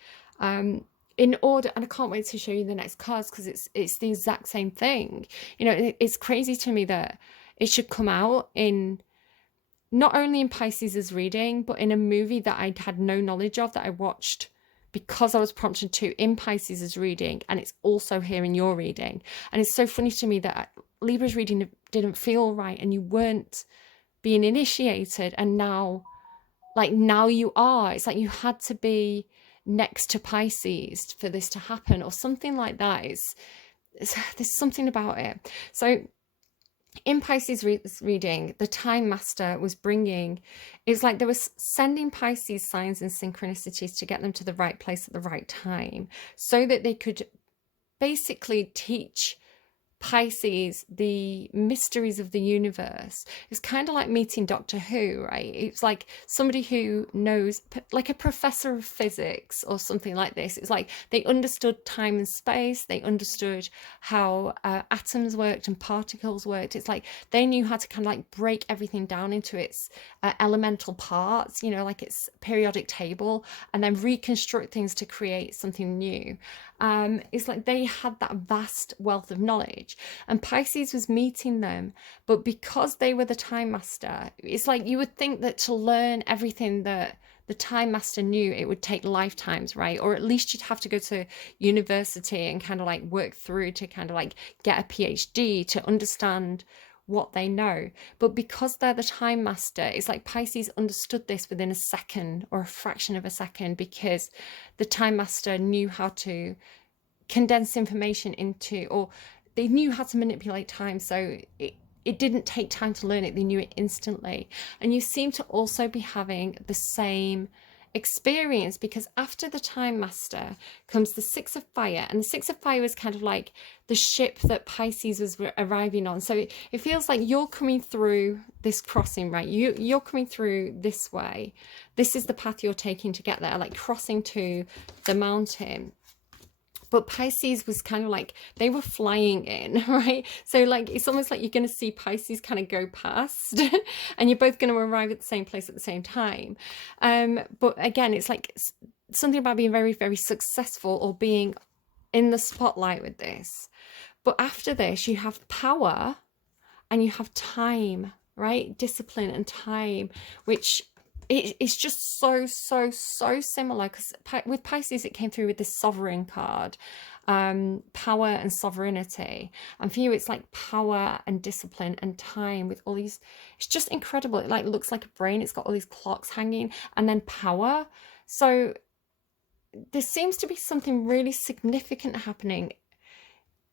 in order, and I can't wait to show you the next cards because it's the exact same thing. It's crazy to me that it should come out in, not only in Pisces' reading, but in a movie that I had no knowledge of, that I watched because I was prompted to in Pisces' reading, and it's also here in your reading. And it's so funny to me that Libra's reading didn't feel right and you weren't being initiated, and now you are. It's like you had to be next to Pisces for this to happen, or something like that. There's something about it. So in Pisces reading, the time master was bringing, it's like they were sending Pisces signs and synchronicities to get them to the right place at the right time, so that they could basically teach Pisces the mysteries of the universe. It's kind of like meeting Doctor Who, right? It's like somebody who knows, like a professor of physics or something like this. It's like they understood time and space. They understood how atoms worked and particles worked. It's like they knew how to kind of like break everything down into its elemental parts, like its periodic table, and then reconstruct things to create something new. It's like they had that vast wealth of knowledge, and Pisces was meeting them. But because they were the time master, it's like you would think that to learn everything that the time master knew, it would take lifetimes, right? Or at least you'd have to go to university and kind of like work through to kind of like get a PhD to understand what they know. But because they're the time master, it's like Pisces understood this within a second or a fraction of a second, because the time master knew how to condense information into, or they knew how to manipulate time. So it didn't take time to learn it. They knew it instantly. And you seem to also be having the same experience, because after the time master comes the Six of Fire, and the Six of Fire was kind of like the ship that Pisces was arriving on. So it feels like you're coming through this crossing, right? You're coming through this way. This is the path you're taking to get there, like crossing to the mountain. But Pisces was kind of like they were flying in, right? So like it's almost like you're going to see Pisces kind of go past and you're both going to arrive at the same place at the same time. But again, it's like something about being very, very successful or being in the spotlight with this. But after this, you have power and you have time, right? Discipline and time, which it's just so similar, because with Pisces it came through with this sovereign card, power and sovereignty, and for you it's like power and discipline and time with all these. It's just incredible. It like looks like a brain, it's got all these clocks hanging, and then power. So there seems to be something really significant happening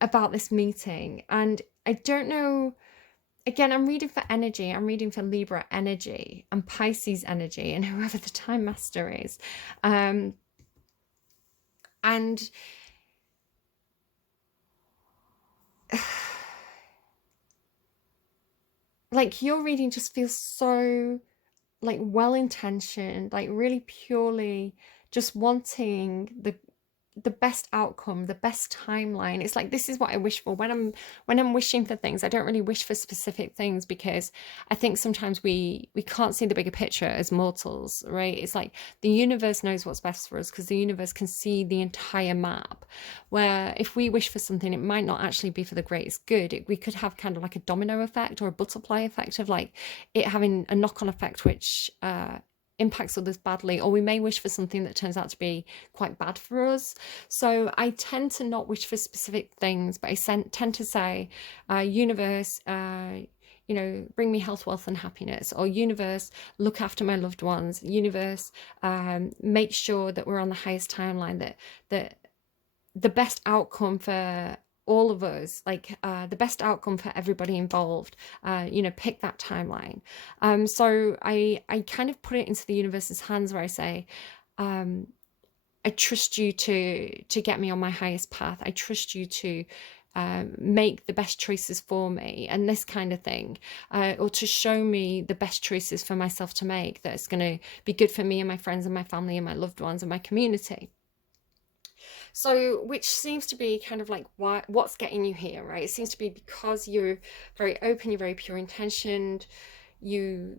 about this meeting, and I don't know. Again, I'm reading for energy. I'm reading for Libra energy and Pisces energy and whoever the time master is. And like your reading just feels so like well-intentioned, like really purely just wanting the best outcome, the best timeline. It's like, this is what I wish for when I'm wishing for things. I don't really wish for specific things, because I think sometimes we can't see the bigger picture as mortals, right? It's like the universe knows what's best for us, because the universe can see the entire map, where if we wish for something, it might not actually be for the greatest good. We could have kind of like a domino effect or a butterfly effect of like it having a knock-on effect which impacts others badly, or we may wish for something that turns out to be quite bad for us. So I tend to not wish for specific things, but I tend to say, universe, bring me health, wealth and happiness, or universe, look after my loved ones, universe, make sure that we're on the highest timeline, that the best outcome for all of us, like the best outcome for everybody involved, pick that timeline. So I kind of put it into the universe's hands, where I say, I trust you to get me on my highest path. I trust you to make the best choices for me, and this kind of thing, or to show me the best choices for myself to make that's going to be good for me and my friends and my family and my loved ones and my community. So, which seems to be kind of like what's getting you here, right? It seems to be because you're very open, you're very pure intentioned, you're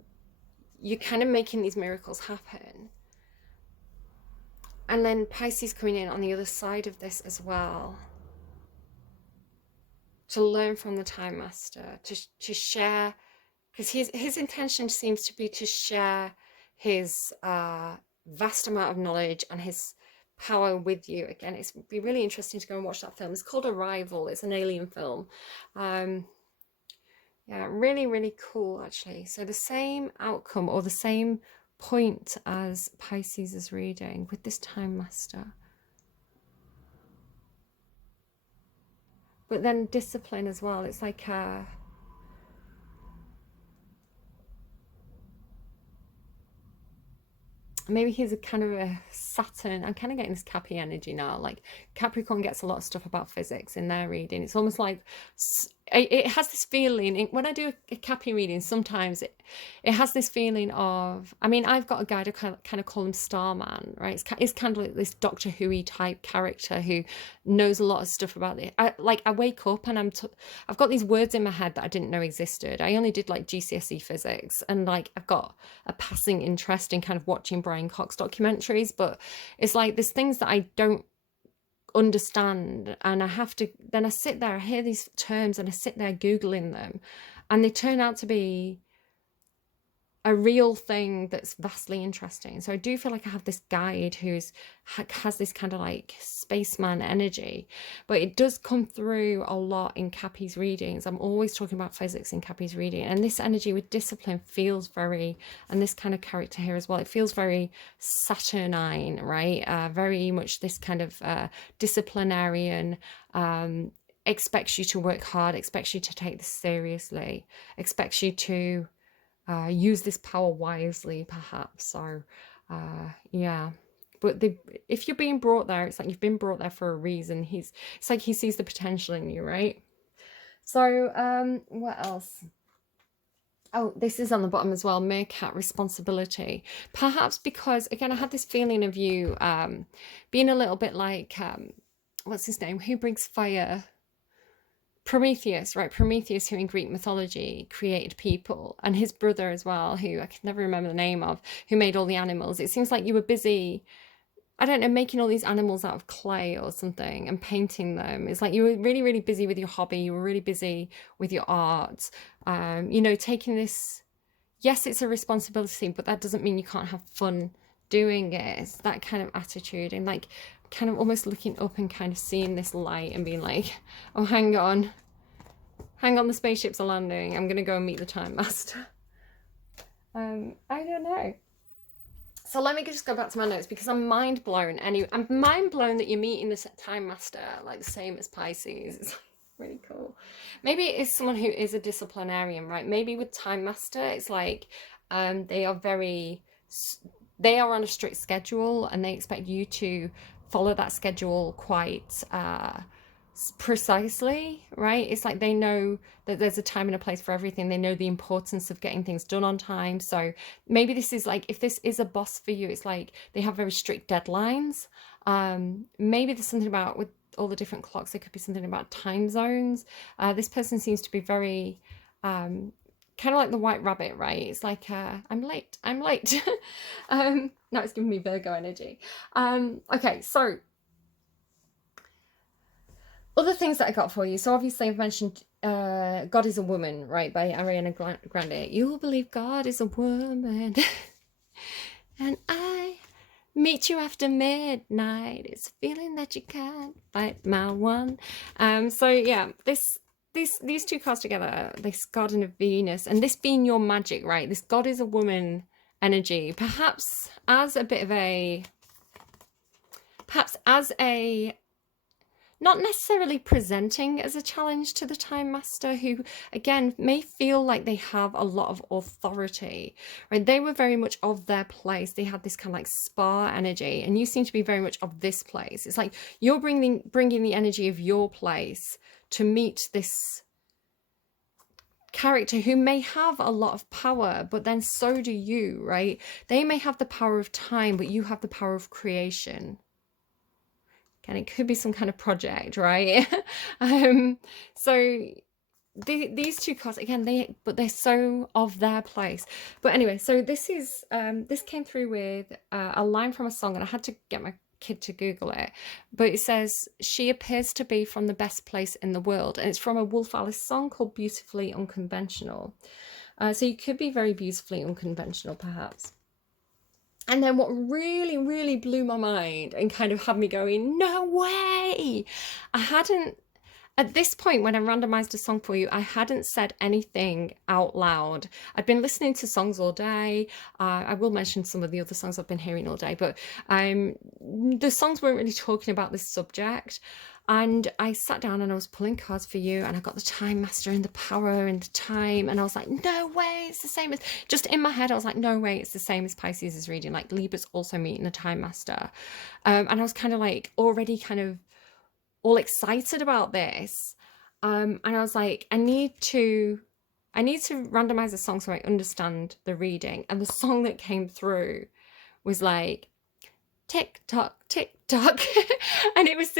kind of making these miracles happen. And then Pisces coming in on the other side of this as well, to learn from the time master, to share, because his intention seems to be to share his vast amount of knowledge and his power with you. Again, it's be really interesting to go and watch that film. It's called Arrival. It's an alien film. Yeah, really cool actually. So the same outcome, or the same point as Pisces is reading with this time master, but then discipline as well. It's like maybe he's a kind of a Saturn. I'm kind of getting this Cappy energy now. Like Capricorn gets a lot of stuff about physics in their reading. It's almost like it has this feeling when I do a Cappy reading. Sometimes it has this feeling of. I mean, I've got a guy to kind of call him Starman, right? It's kind of like this Doctor Who type character who knows a lot of stuff about it. I wake up and I've got these words in my head that I didn't know existed. I only did like GCSE physics, and like I've got a passing interest in kind of watching Brian Cox documentaries, but it's like there's things that I don't understand, and I sit there, I hear these terms and I sit there googling them, and they turn out to be a real thing that's vastly interesting. So I do feel like I have this guide who's has this kind of like spaceman energy, but it does come through a lot in Cappy's readings. I'm always talking about physics in Cappy's reading, and this energy with discipline feels very, and this kind of character here as well, it feels very Saturnine, right? Very much this kind of disciplinarian, expects you to work hard, expects you to take this seriously, expects you to use this power wisely, perhaps. So yeah, but if you're being brought there, it's like you've been brought there for a reason. It's like he sees the potential in you, right? So what else? Oh, this is on the bottom as well, meerkat responsibility. Perhaps because, again, I had this feeling of you being a little bit like what's his name? Who brings fire? Prometheus, right? Prometheus, who in Greek mythology created people, and his brother as well, who I can never remember the name of, who made all the animals. It seems like you were busy, I don't know, making all these animals out of clay or something and painting them. It's like you were really, really busy with your hobby. You were really busy with your art. You know, taking this, yes, it's a responsibility, but that doesn't mean you can't have fun doing it. It's that kind of attitude, and like kind of almost looking up and kind of seeing this light and being like, oh, hang on, the spaceships are landing. I'm gonna go and meet the Time Master. I don't know. So let me just go back to my notes because I'm mind blown. Anyway, I'm mind blown that you're meeting the Time Master like the same as Pisces. It's really cool. Maybe it is someone who is a disciplinarian, right? Maybe with Time Master, it's like they are on a strict schedule, and they expect you to follow that schedule quite precisely, right? It's like they know that there's a time and a place for everything. They know the importance of getting things done on time. So maybe this is like, if this is a boss for you, it's like they have very strict deadlines. Maybe there's something about, with all the different clocks, there could be something about time zones. This person seems to be very kind of like the White Rabbit, right? It's like I'm late. Now it's giving me Virgo energy. Okay, so other things that I got for you. So obviously I've mentioned God is a Woman, right, by Arianna Grande. You'll believe God is a woman. And I meet you after midnight. It's a feeling that you can't fight my one. So yeah, these two cards together, this God and a Venus, and this being your magic, right? This God is a Woman energy, perhaps as a not necessarily presenting as a challenge to the Time Master, who again may feel like they have a lot of authority, right? They were very much of their place. They had this kind of like spa energy, and you seem to be very much of this place. It's like you're bringing the energy of your place to meet this character who may have a lot of power, but then so do you, right? They may have the power of time, but you have the power of creation. And it could be some kind of project, right? So these two cards again, they're so of their place. But anyway, so this is this came through with a line from a song, and I had to get my kid to Google it, but it says, she appears to be from the best place in the world, and it's from a Wolf Alice song called Beautifully Unconventional. So you could be very beautifully unconventional, perhaps. And then what really, really blew my mind and kind of had me going, no way! At this point, when I randomized a song for you, I hadn't said anything out loud. I'd been listening to songs all day. I will mention some of the other songs I've been hearing all day, but the songs weren't really talking about this subject. And I sat down and I was pulling cards for you, and I got the Time Master and the power and the time, and I was like, no way, it's the same as, just in my head I was like, no way, it's the same as Pisces is reading, like Libra's also meeting the Time Master. And I was kind of like already kind of all excited about this, and I was like, I need to randomize a song so I understand the reading. And the song that came through was like tick tock, and it was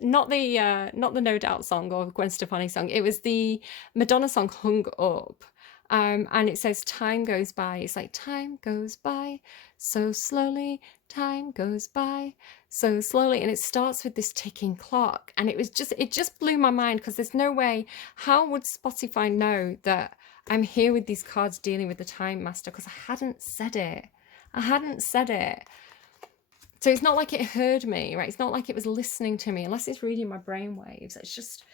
not the No Doubt song or Gwen Stefani song. It was the Madonna song Hung Up. And it says time goes by. It's like time goes by so slowly, time goes by so slowly, and it starts with this ticking clock. And it just blew my mind, because there's no way, how would Spotify know that I'm here with these cards dealing with the Time Master? Because I hadn't said it. So it's not like it heard me, right? It's not like it was listening to me, unless it's reading my brainwaves. It's just,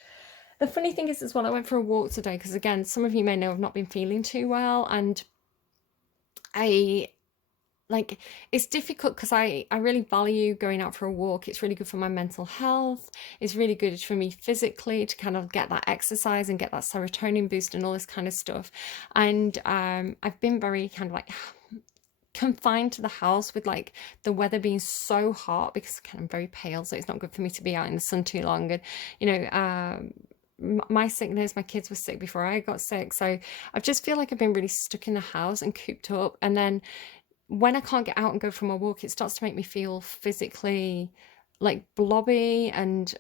the funny thing is as well, I went for a walk today, because again, some of you may know I've not been feeling too well, and it's difficult because I really value going out for a walk. It's really good for my mental health. It's really good for me physically to kind of get that exercise and get that serotonin boost and all this kind of stuff. And I've been very kind of like confined to the house with like the weather being so hot, because I'm very pale, so it's not good for me to be out in the sun too long. And you know, my sickness, my kids were sick before I got sick, so I just feel like I've been really stuck in the house and cooped up. And then when I can't get out and go for my walk, it starts to make me feel physically like blobby and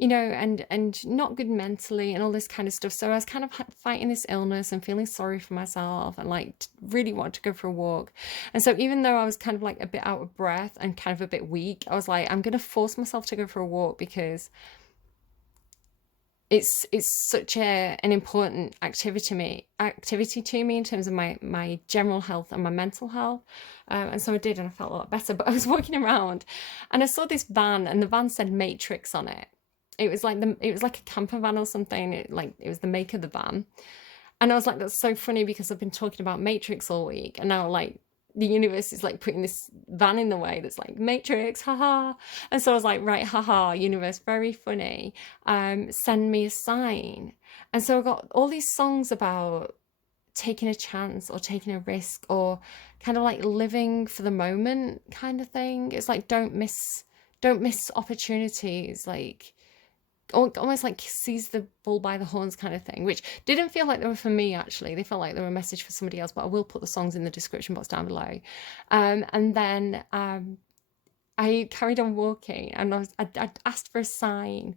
you know, and not good mentally and all this kind of stuff. So I was kind of fighting this illness and feeling sorry for myself and like really wanted to go for a walk. And so even though I was kind of like a bit out of breath and kind of a bit weak, I was like, I'm gonna force myself to go for a walk because it's such an important activity to me in terms of my general health and my mental health. And so I did, and I felt a lot better. But I was walking around and I saw this van, and the van said Matrix on it. It was like a camper van or something. It was the make of the van. And I was like, that's so funny because I've been talking about Matrix all week, and now like the universe is like putting this van in the way that's like Matrix, haha. And so I was like, right, haha, universe, very funny. Send me a sign. And so I got all these songs about taking a chance or taking a risk or kind of like living for the moment kind of thing. It's like don't miss opportunities, like almost like seize the bull by the horns kind of thing, which didn't feel like they were for me. Actually, they felt like they were a message for somebody else, but I will put the songs in the description box down below. And then I carried on walking, and I'd asked for a sign,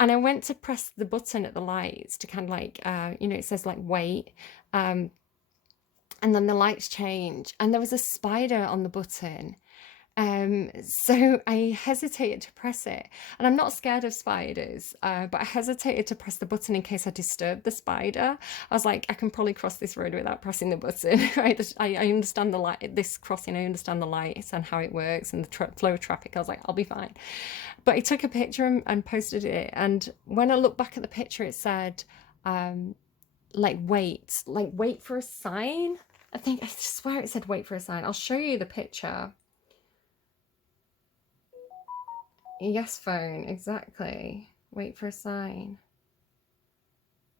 and I went to press the button at the lights to kind of like you know, it says like wait, and then the lights change and there was a spider on the button. So I hesitated to press it, and I'm not scared of spiders, but I hesitated to press the button in case I disturbed the spider. I was like, I can probably cross this road without pressing the button, right? I understand the light, this crossing, I understand the lights and how it works and the flow of traffic. I was like, I'll be fine. But I took a picture and posted it, and when I look back at the picture, it said, like wait for a sign. I swear it said wait for a sign. I'll show you the picture. Yes, phone, exactly. Wait for a sign.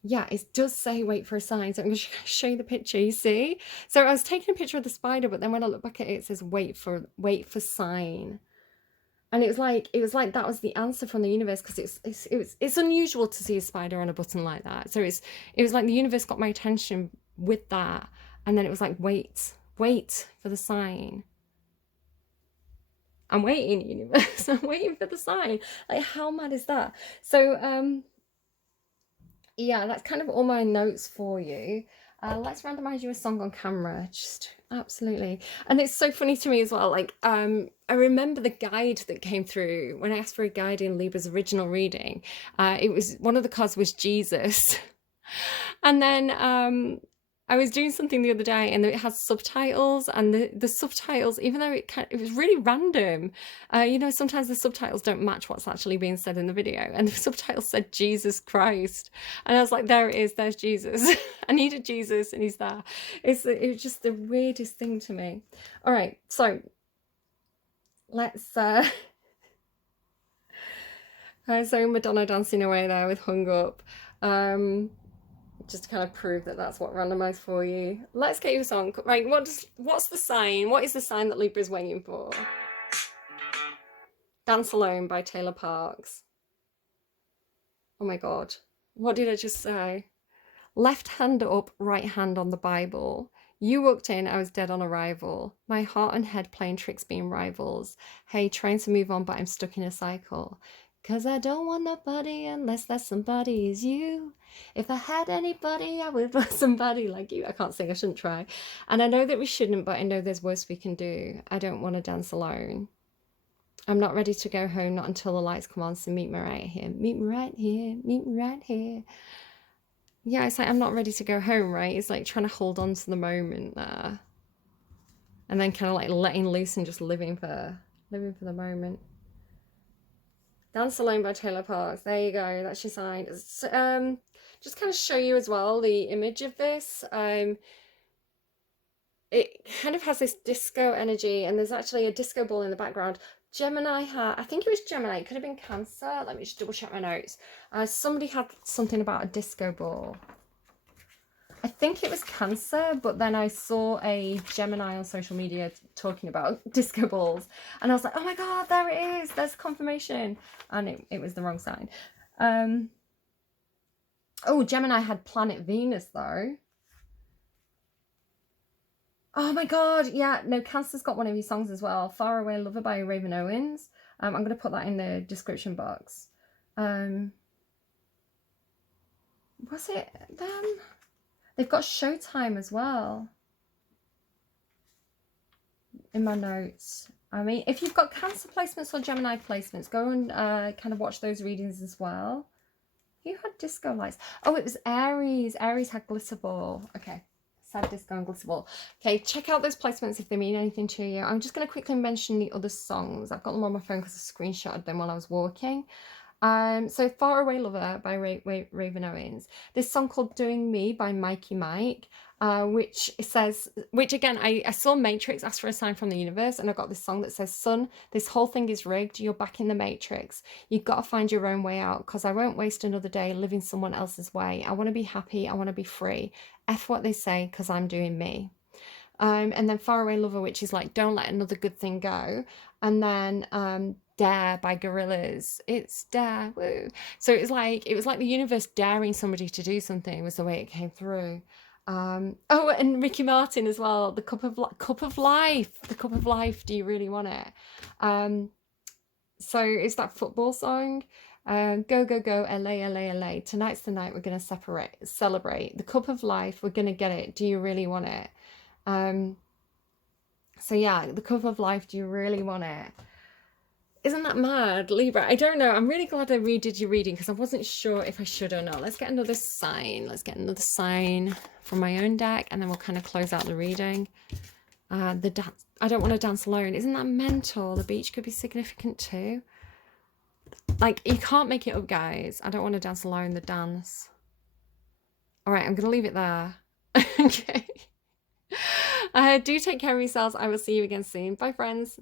Yeah, it does say wait for a sign. So I'm going to show you the picture, you see? So I was taking a picture of the spider, but then when I look back at it, it says wait for sign. And it was like that was the answer from the universe, because it's unusual to see a spider on a button like that. So it was like the universe got my attention with that, and then it was like wait for the sign. I'm waiting, universe. I'm waiting for the sign. Like, how mad is that? So, yeah, that's kind of all my notes for you. Let's randomize you a song on camera. Just absolutely. And it's so funny to me as well. Like, I remember the guide that came through when I asked for a guide in Libra's original reading. It was, one of the cards was Jesus. And then, I was doing something the other day and it has subtitles, and the subtitles, even though it was really random, you know, sometimes the subtitles don't match what's actually being said in the video, and the subtitles said Jesus Christ, and I was like, there it is, there's Jesus. I needed Jesus and he's there. It was just the weirdest thing to me. All right, so let's so Madonna dancing away there with Hung Up. Just to kind of prove that that's what randomized for you. Let's get you a song. Right, what's the sign? What is the sign that Libra is waiting for? Dance Alone by Taylor Parks. Oh my God. What did I just say? Left hand up, right hand on the Bible. You walked in, I was dead on arrival. My heart and head playing tricks being rivals. Hey, trying to move on, but I'm stuck in a cycle. 'Cause I don't want nobody unless that somebody is you. If I had anybody, I would want somebody like you. I can't sing, I shouldn't try. And I know that we shouldn't, but I know there's worse we can do. I don't want to dance alone. I'm not ready to go home, not until the lights come on, so meet me right here. Meet me right here, meet me right here. Yeah, it's like I'm not ready to go home, right? It's like trying to hold on to the moment there. And then kind of like letting loose and just living for the moment. Dance Alone by Taylor Parks. There you go. That's your sign. Just kind of show you as well the image of this. It kind of has this disco energy, and there's actually a disco ball in the background. Gemini had, I think it was Gemini. It could have been Cancer. Let me just double check my notes. Somebody had something about a disco ball. I think it was Cancer, but then I saw a Gemini on social media talking about disco balls, and I was like, oh my God, there it is, there's confirmation. And it was the wrong sign. Oh, Gemini had Planet Venus though. Oh my God, yeah, no, Cancer's got one of your songs as well, Far Away Lover by Raven Owens. I'm going to put that in the description box. Was it them? They've got Showtime as well in my notes. I mean, if you've got Cancer placements or Gemini placements, go and kind of watch those readings as well. Who had disco lights? Oh, it was Aries. Aries had glitter ball. Okay. Sad disco and glitter ball. Okay, check out those placements if they mean anything to you. I'm just going to quickly mention the other songs. I've got them on my phone because I screenshotted them while I was walking. So Far Away Lover by Raven Owens. This song called Doing Me by Mikey Mike, which again, I saw Matrix ask for a sign from the universe, and I got this song that says, son, this whole thing is rigged. You're back in the Matrix. You've got to find your own way out, because I won't waste another day living someone else's way. I want to be happy. I want to be free. F what they say, because I'm doing me. And then Far Away Lover, which is like, don't let another good thing go. And then Dare by Gorillaz. It's Dare, woo. So it was like the universe daring somebody to do something, was the way it came through. Oh, and Ricky Martin as well. The cup of life. The cup of life. Do you really want it? So it's that football song. Go go go, LA LA LA. Tonight's the night we're gonna celebrate. The cup of life. We're gonna get it. Do you really want it? So yeah, the cup of life. Do you really want it? Isn't that mad, Libra? I don't know. I'm really glad I redid your reading because I wasn't sure if I should or not. Let's get another sign. Let's get another sign from my own deck, and then we'll kind of close out the reading. I don't want to dance alone. Isn't that mental? The beach could be significant too. Like, you can't make it up, guys. I don't want to dance alone. The dance. All right, I'm going to leave it there. Okay. Do take care of yourselves. I will see you again soon. Bye, friends.